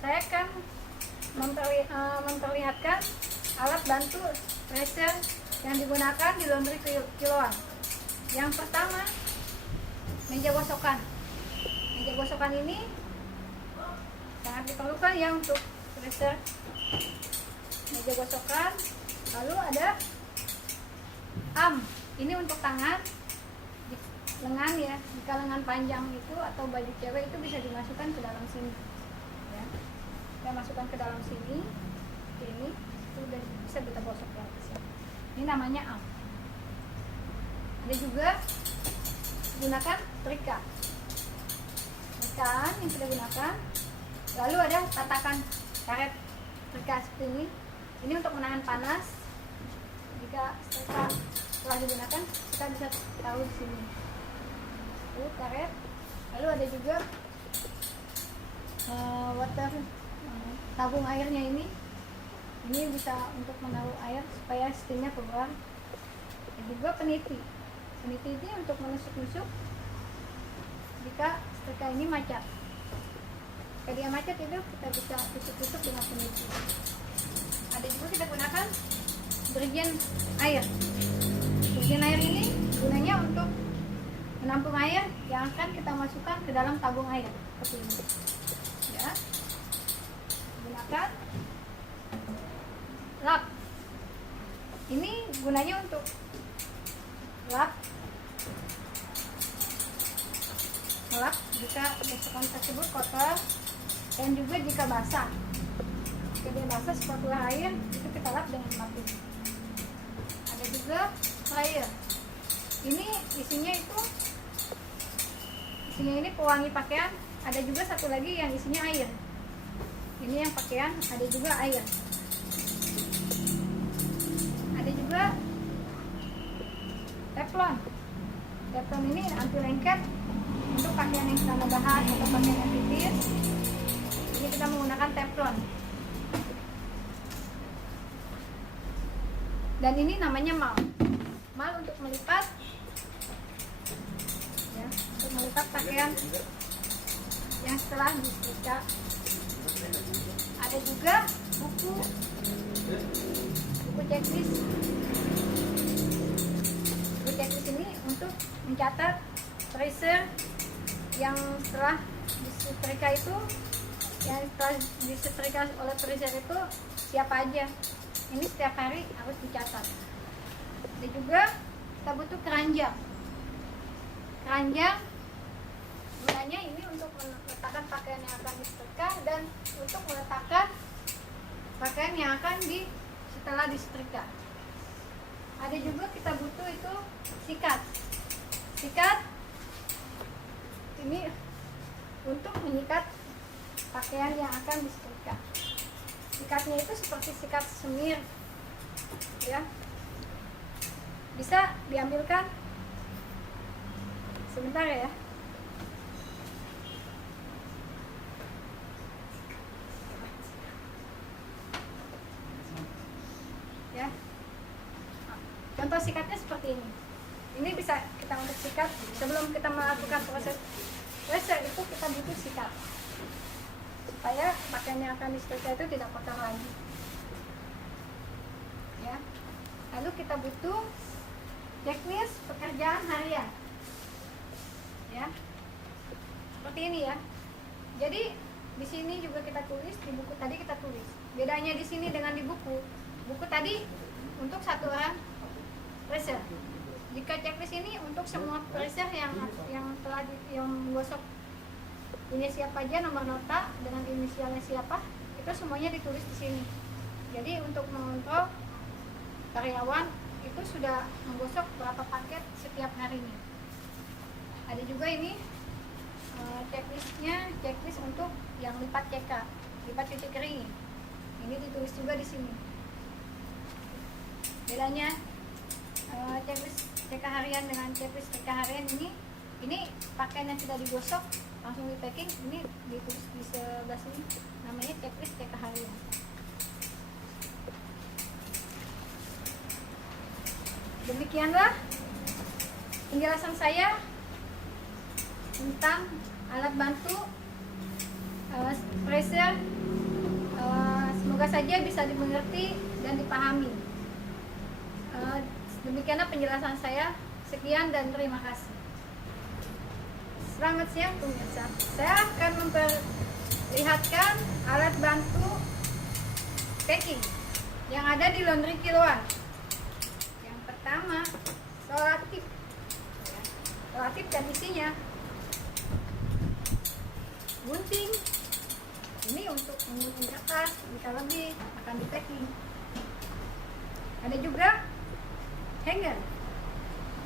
saya akan memperlihatkan alat bantu pressure yang digunakan di laundry kiloan. Yang pertama, meja gosokan. Meja gosokan ini sangat diperlukan ya untuk pressure meja gosokan. Lalu ada ini untuk tangan, lengan ya. Jika lengan panjang itu atau baju cewek itu bisa dimasukkan ke dalam sini ya. Kita masukkan ke dalam sini, ini itu udah bisa kita gosok ya. Ini namanya ada juga gunakan trika yang kita gunakan. Lalu ada tatakan karet trika seperti ini untuk menahan panas. Jika trika telah digunakan, kita bisa tahu di sini karet. Lalu ada juga water tabung airnya ini bisa untuk menaruh air supaya steamnya keluar. Dan juga peniti ini untuk menusuk-nusuk jika setrika ini macet. Jika dia macet itu kita bisa tusuk-tusuk dengan peniti. Ada juga kita gunakan dirjen air. Dirjen air ini gunanya untuk menampung air yang akan kita masukkan ke dalam tabung air seperti ini ya. Gunakan lap. Ini gunanya untuk lap jika gosokan tersebut kotor dan juga jika basah. Jika dia basah spatula air itu kita lap dengan lap ini. Ada juga sprayer. Ini isinya ini pewangi pakaian. Ada juga satu lagi yang isinya air. Ini yang pakaian, ada juga air. Ada juga teflon. Teflon ini anti lengket untuk pakaian yang tanah bahan atau pakaian yang tipis. Ini kita menggunakan teflon. Dan ini namanya mal untuk melipat ya, untuk melipat pakaian yang setelah disetrika. Ada juga buku checklist. Buku checklist ini untuk mencatat pressure yang setelah disetrika itu, yang setelah disetrika oleh pressure itu siapa aja. Ini setiap hari harus dicatat. Dan juga kita butuh keranjang. Keranjang gunanya ini untuk meletakkan pakaian yang akan disetrika dan untuk meletakkan pakaian yang akan setelah disetrika. Ada juga kita butuh itu sikat. Sikat ini untuk menyikat pakaian yang akan disetrika. Sikatnya itu seperti sikat semir ya. Bisa diambilkan sebentar ya. Ya. Contoh sikatnya seperti ini. Ini bisa kita untuk sikat sebelum kita melakukan proses pressure itu kita butuh sikat supaya pakaian yang akan disetrika itu tidak kotor lagi. Ya. Lalu kita butuh checklist pekerjaan harian. Ya. Seperti ini ya. Jadi di sini juga kita tulis, di buku tadi kita tulis. Bedanya di sini dengan di buku. Buku tadi untuk satu orang pressure. Jika checklist ini untuk semua pressure yang telah yang gosok ini siapa aja, nomor nota dengan inisialnya siapa, itu semuanya ditulis di sini. Jadi untuk mengontrol karyawan itu sudah menggosok berapa paket setiap harinya. Ada juga ini checklistnya, checklist untuk yang lipat CK, lipat cuci kering. Ini ditulis juga di sini. Bedanya checklist CK harian dengan checklist CK harian ini pakaian yang sudah digosok langsung di packing, ini ditulis di sebelah sini namanya checklist CK harian. Demikianlah penjelasan saya tentang alat bantu pressure semoga saja bisa dimengerti dan dipahami. Demikianlah penjelasan saya. Sekian dan terima kasih. Selamat siang pemirsa. Saya akan memperlihatkan alat bantu packing yang ada di laundry kiloan. Yang pertama, solatif. Solatif dan isinya gunting. Ini untuk menggunting kertas jika lebih akan di packing. Ada juga hanger.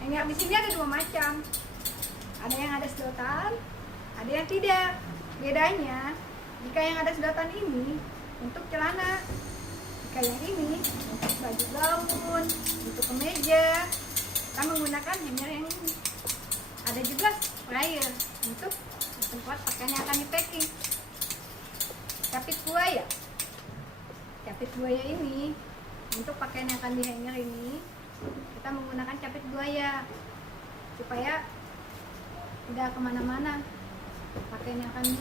Hanger di sini ada dua macam. Ada yang ada sedotan, ada yang tidak. Bedanya, jika yang ada sedotan ini untuk celana, jika yang ini untuk baju gaun, untuk kemeja, kita menggunakan hanger yang ini. Ada juga sprayer untuk tempat pakaian yang akan di packing. Capit buaya. Capit buaya ini untuk pakaian yang akan di hanger ini, kita menggunakan capit buaya supaya tidak kemana-mana pakaian yang akan di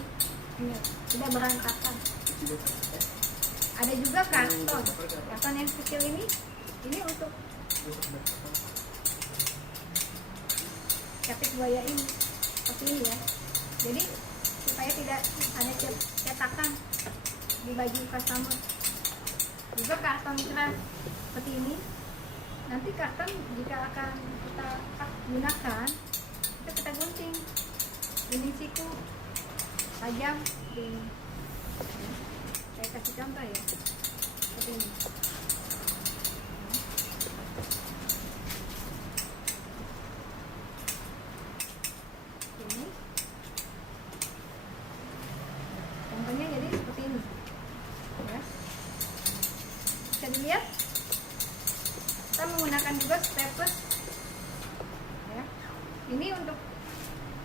hanger, tidak berantakan. Ada juga karton yang kecil ini untuk capit buaya ini, seperti ini ya. Jadi supaya tidak ada cetakan di baju customer. Juga karton keras seperti ini. Nanti karton jika akan kita gunakan, itu kita gunting siku tajam ini. Saya kasih contoh ya, seperti ini. Ini contohnya jadi seperti ini ya. Bisa dilihat kita menggunakan juga staples ya. Ini untuk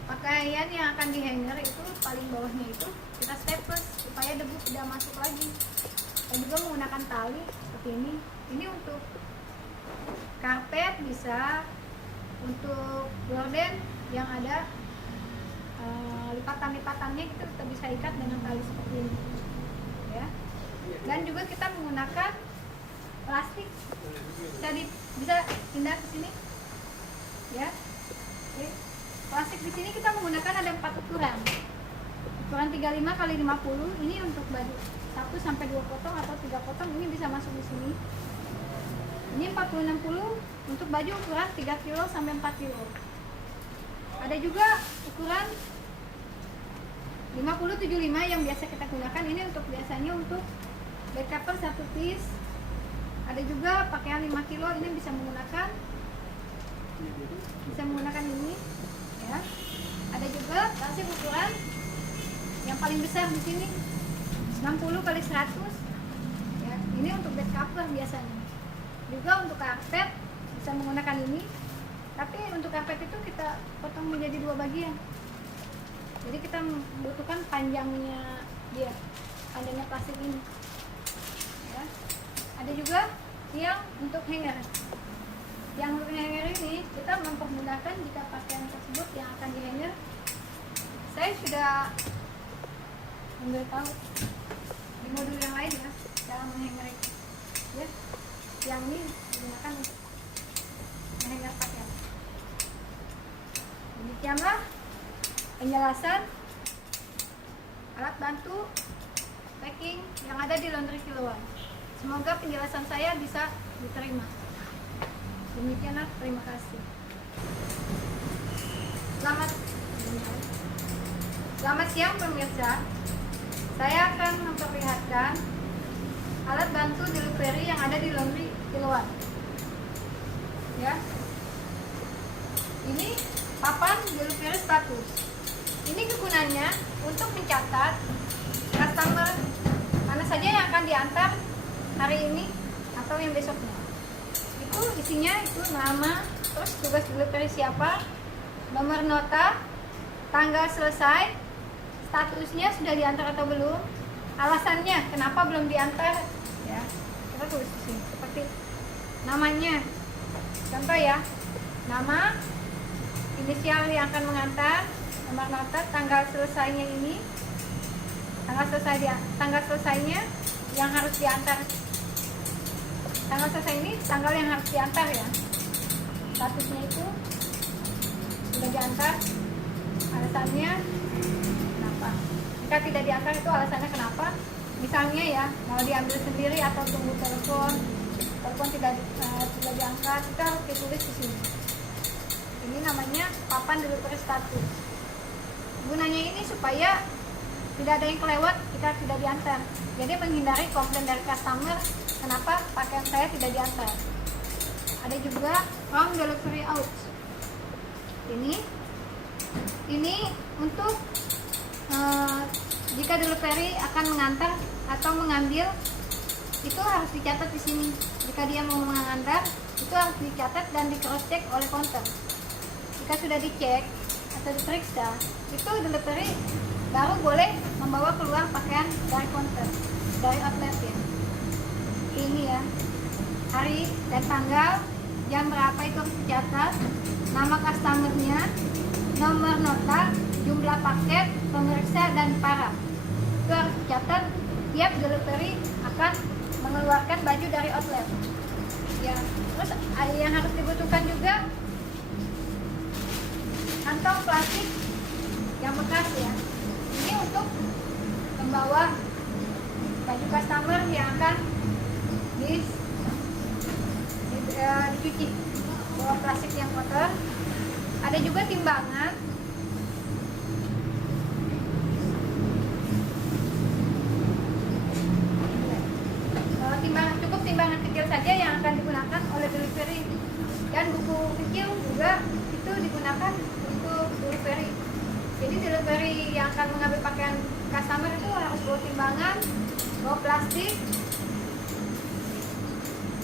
pakaian yang akan di hanger itu paling bawahnya itu kita staples supaya debu tidak masuk lagi. Kita juga menggunakan tali seperti ini. Ini untuk karpet bisa, untuk gorden yang ada lipatan-lipatannya kita bisa ikat dengan tali seperti ini ya. Dan juga kita menggunakan plastik. Bisa pindah ke sini ya. Oke. Plastik di sini kita menggunakan ada 4 ukuran. Ukuran 35 kali 50 ini untuk baju 1 sampai 2 potong atau 3 potong, ini bisa masuk di sini. Ini 40-60 untuk baju ukuran 3 kilo sampai 4 kilo. Ada juga ukuran 50-75 yang biasa kita gunakan, ini untuk biasanya untuk bed cover 1 piece. Ada juga pakaian 5 kilo, ini bisa menggunakan ini ya. Ada juga tasnya ukuran yang paling besar di sini 60 kali 100 ya. Ini untuk bed cover biasanya. Juga untuk karpet bisa menggunakan ini, tapi untuk karpet itu kita potong menjadi 2 bagian. Jadi kita membutuhkan panjangnya dia, panjangnya plastik ini ya. Ada juga yang untuk hanger. Yang untuk hanger ini kita mempermudahkan jika pakaian tersebut yang akan di hanger. Saya sudah memberitahu di modul yang lain ya cara menghanger itu ya. Yang ini digunakan untuk menghanger pakaian. Demikianlah penjelasan alat bantu packing yang ada di laundry kiloan. Semoga penjelasan saya bisa diterima. Demikianlah, terima kasih. Selamat siang pemirsa. Saya akan memperlihatkan alat bantu delivery yang ada di laundry kiloan. Ya. Ini papan delivery status. Ini kegunaannya untuk mencatat customer mana saja yang akan diantar hari ini atau yang besoknya. Itu isinya itu nama, terus tugas delivery siapa, nomor nota, tanggal selesai, statusnya sudah diantar atau belum, alasannya kenapa belum diantar ya. Kita tulis di sini seperti namanya. Contoh ya. Nama, inisial yang akan mengantar, nomor nota, tanggal selesainya ini, tanggal selesainya, yang harus diantar. Tanggal selesai ini tanggal yang harus diantar ya. Statusnya itu sudah diantar. Alasannya kenapa? Jika tidak diantar itu alasannya kenapa? Misalnya ya, mau diambil sendiri atau tunggu telepon tidak diangkat, itu harus ditulis di sini. Ini namanya papan delivery status. Gunanya ini supaya tidak ada yang kelewat jika tidak diantar. Jadi menghindari komplain dari customer, kenapa pakaian saya tidak diantar. Ada juga wrong delivery out. Ini untuk jika delivery akan mengantar atau mengambil, itu harus dicatat di sini. Jika dia mau mengantar, itu harus dicatat dan di cross check oleh counter. Jika sudah dicek atau diperiksa, itu delivery baru boleh membawa keluar pakaian dari counter, dari outlet ya. Ini ya, hari dan tanggal, jam berapa itu harus dicatat, nama customernya, nomor nota, jumlah paket, pemeriksa dan parah. Itu harus dicatat. Tiap delivery akan mengeluarkan baju dari outlet ya. Terus yang harus dibutuhkan juga kantong plastik yang bekas ya. Ini untuk membawa baju customer yang akan dicuci, bawa plastik yang kotor. Ada juga timbangan. Cukup timbangan kecil saja yang akan digunakan oleh delivery, dan buku kecil juga itu digunakan untuk delivery. Jadi delivery yang akan mengambil pakaian customer itu harus bawa timbangan, bawa plastik,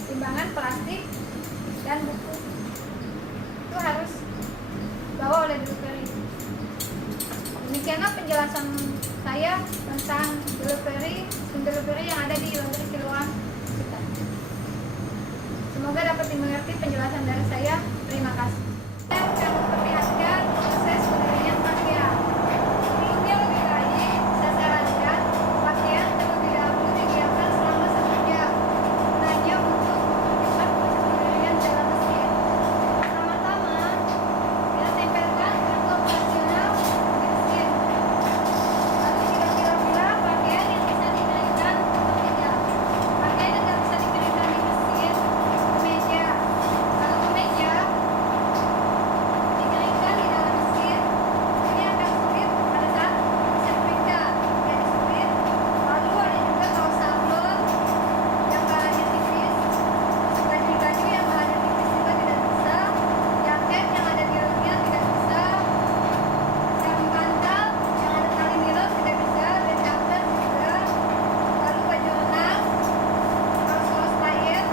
timbangan plastik dan buku. Itu harus dibawa oleh delivery. Demikianlah penjelasan saya tentang delivery yang ada di Laundry Kiloan kita. Semoga dapat dimengerti penjelasan dari saya. Terima kasih. Dan kami perlihatkan proses pengiriman pakaian. Sebelumnya lebih baik saya sarankan pakaian terlebih dahulu didiamkan selama 1 jam. Hanya untuk mempercepat proses pengiriman dalam mesin. Pertama-tama kita tempelkan kartu operasional di mesin. Lalu dipilah-pilah pakaian yang bisa dikeringkan atau tidak. Pakaian yang tidak bisa dikeringkan di mesin, ke meja. Lalu ke meja dikeringkan di dalam mesin. Ini akan sulit pada saat setrika, jadi sulit. Lalu ada juga kaos sablon yang bahannya tipis, baju-baju yang bahannya tipis juga tidak bisa, jaket yang ada di dalamnya tidak bisa, sarung bantal yang ada tali nilon tidak bisa, dan jumper juga. Lalu baju renang, kaos-kaos diet.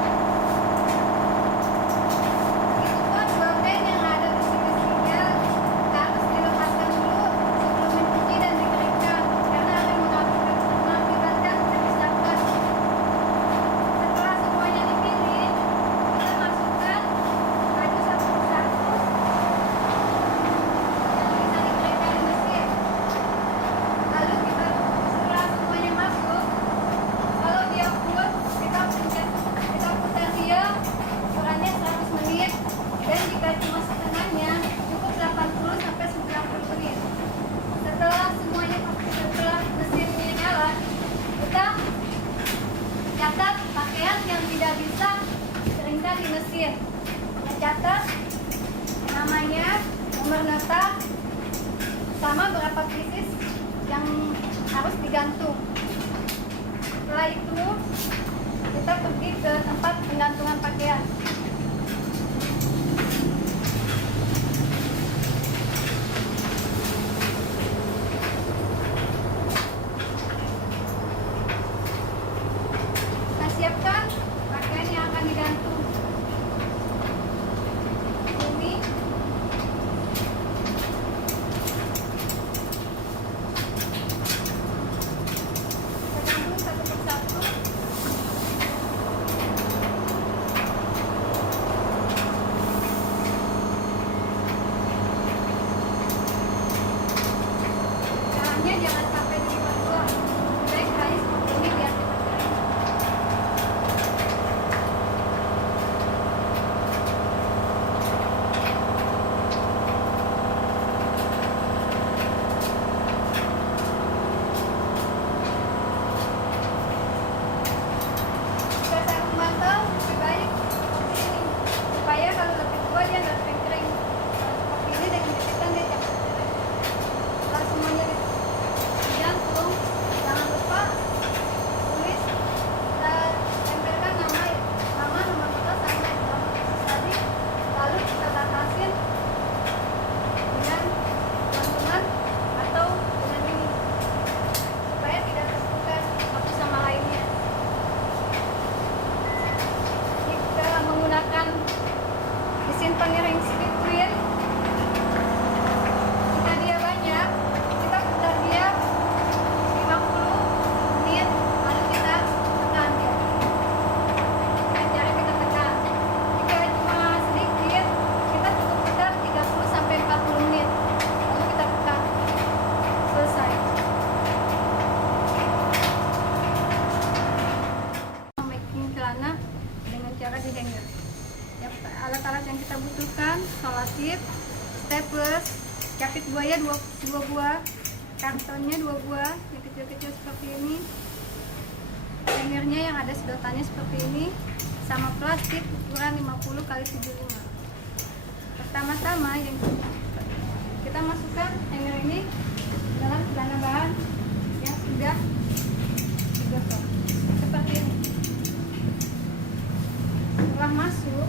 Begitupun gorden yang ada besi-besinya harus dilepaskan dulu sebelum mencuci dan dikeringkan, karena akan mengakibatkan kerusakan. Setelah semuanya dipilih, kita masukkan baju satu persatu yang bisa dikeringkan di mesin. Lalu setelah semuanya masuk, kalau dia full, kita putar dia ukurannya 100 menit, dan jika cuma setengahnya cukup 80 sampai 90 menit. Setelah mesinnya nyala, kita catat pakaian yang tidak bisa dikeringkan di mesin. Kita catat namanya, nomor nota, sama berapa pieces yang harus digantung. Setelah itu kita pergi ke tempat penggantungan pakaian. Kita siapkan pakaian yang akan digantung. Ini kita gantung satu persatu. adhesif, staples, capit buaya dua buah, kartonnya 2 buah yang kecil-kecil seperti ini, hangernya yang ada sedotannya seperti ini, sama plastik ukuran 50 x 75. Pertama-tama yang kita masukkan hanger ini dalam celana bahan yang sudah digosok seperti ini. Setelah masuk,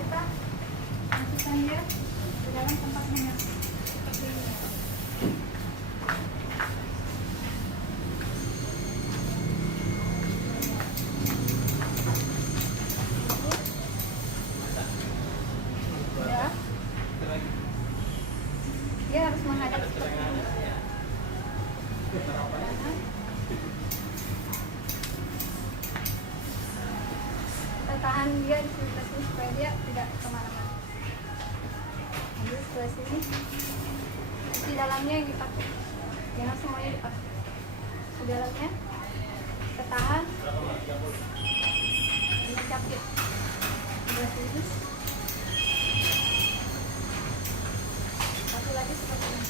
kita masukkan dia ke dalam tempat hanger seperti ini. Ya. Dia harus menghadap seperti ini. Kita tahan dia di sebelah sini supaya dia tidak kemana-mana. Ambil sebelah sini. Di dalamnya yang dipakai, jangan semuanya dipakai. Di dalamnya kita tahan. Ini capit sebelah sini. Satu lagi seperti ini.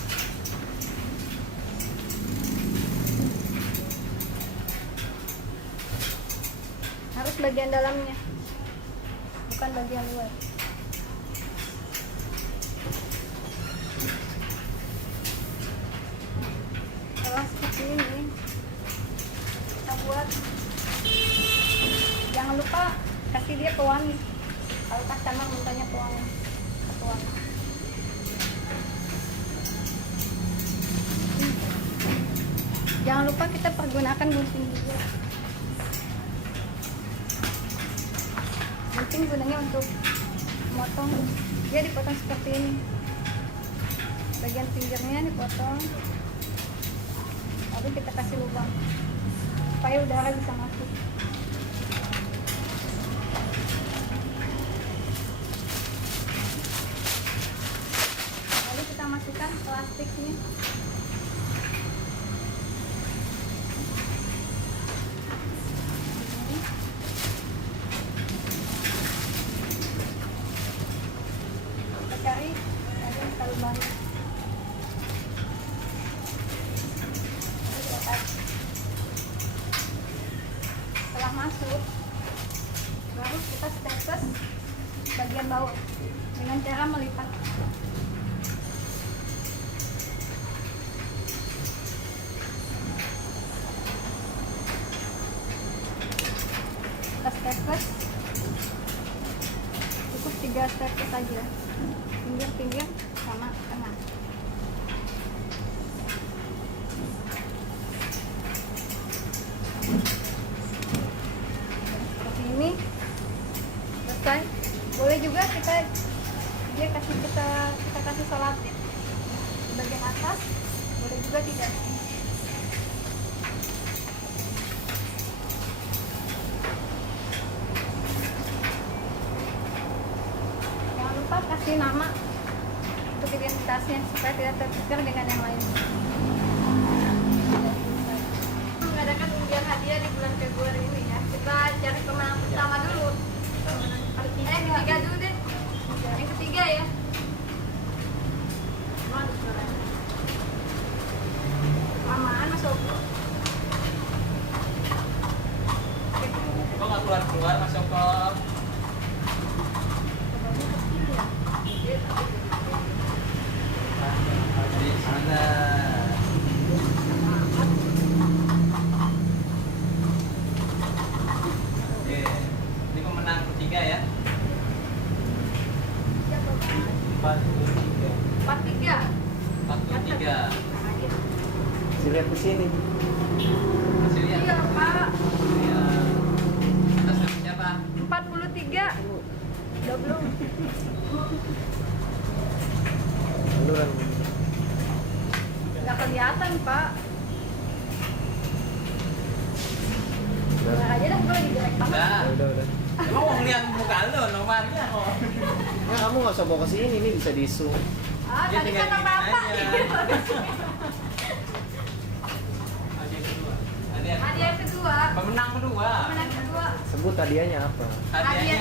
Harus bagian dalamnya, bukan bagian luar. Kalau seperti ini kita buat, jangan lupa kasih dia pewangi. Kalau customer mintanya pewangi, pewangi. Jangan lupa kita pergunakan gunting juga. Gunting gunanya untuk memotong, dia dipotong seperti ini. Bagian pinggirnya dipotong, lalu kita kasih lubang supaya udara bisa masuk. Lalu kita masukkan plastiknya. Cari ada yang taruh bahan. Setelah masuk, baru kita staples bagian bawah dengan cara melipat. Kita staples cukup 3 staples saja. Pinggir-pinggir sama tengah. Seperti ini. Selesai. Boleh juga kita kasih selotip di bagian atas. Boleh juga tidak. Kasih nama untuk identitasnya supaya tidak tertukar dengan yang lain. Mengadakan undian hadiah di bulan Februari ini ya. Kita cari pemenang pertama dulu. Yang ketiga dulu deh. Yang ketiga ya. Lamaan masuk. Kok nggak keluar masuk ke di sana. Oke, ini pemenang ketiga ya. 43. 43. Lihat ke sini. Hasilnya Iya, Pak. ya. Atas nama siapa? 43. Udah belum? Beneran. Nggak kelihatan, Pak. Udah aja dah, gue lagi jelek banget. Udah. Udah. Emang mau ngeliat muka lo, nomornya kok. Nah, kamu nggak usah bawa ke sini, ini bisa disu. Ah, Dia tadi tinggal kata gini Bapak. aja. Hadiah kedua. Hadiah kedua. Pemenang kedua. Pemenang kedua. Sebut hadiahnya apa? Hadiahnya